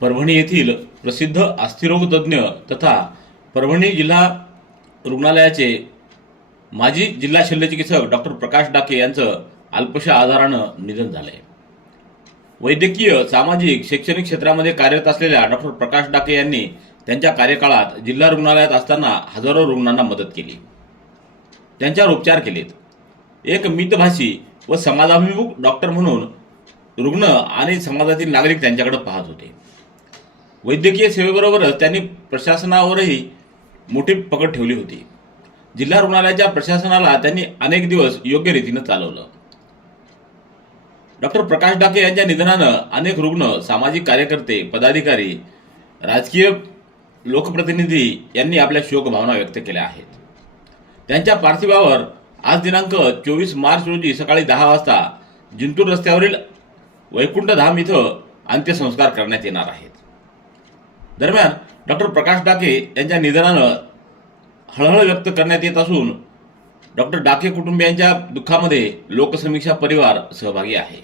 परभणी येथील प्रसिद्ध अस्थिरोग तज्ज्ञ तथा परभणी जिल्हा रुग्णालयाचे माजी जिल्हा शल्यचिकित्सक डॉक्टर प्रकाश डाके यांचं अल्पशा आजारानं निधन झालंय। वैद्यकीय, सामाजिक, शैक्षणिक क्षेत्रामध्ये कार्यरत असलेल्या डॉक्टर प्रकाश डाके यांनी त्यांच्या कार्यकाळात जिल्हा रुग्णालयात असताना हजारो रुग्णांना मदत केली, त्यांच्यावर उपचार केलेत। एक मितभाषी व समाजाभिमुख डॉक्टर म्हणून रुग्ण आणि समाजातील नागरिक त्यांच्याकडे पाहत होते। वैद्यकीय सेवेबरोबरच त्यांनी प्रशासनावरही मोठी पकड ठेवली होती। जिल्हा रुग्णालयाच्या प्रशासनाला त्यांनी अनेक दिवस योग्य रीतीने चालवलं। डॉक्टर प्रकाश डाके यांच्या निधनानं अनेक रुग्ण, सामाजिक कार्यकर्ते, पदाधिकारी, राजकीय लोकप्रतिनिधी यांनी आपल्या शोक भावना व्यक्त केल्या आहेत। त्यांच्या पार्थिवावर आज दिनांक 24 मार्च रोजी सकाळी 10 वाजता जिंतूर रस्त्यावरील वैकुंठधाम इथं अंत्यसंस्कार करण्यात येणार आहेत। दरम्यान डॉक्टर प्रकाश डाके यांच्या निधनानं हळहळ व्यक्त करण्यात येत असून डॉक्टर डाके कुटुंबियांच्या दुःखामध्ये लोकसमीक्षा परिवार सहभागी आहे।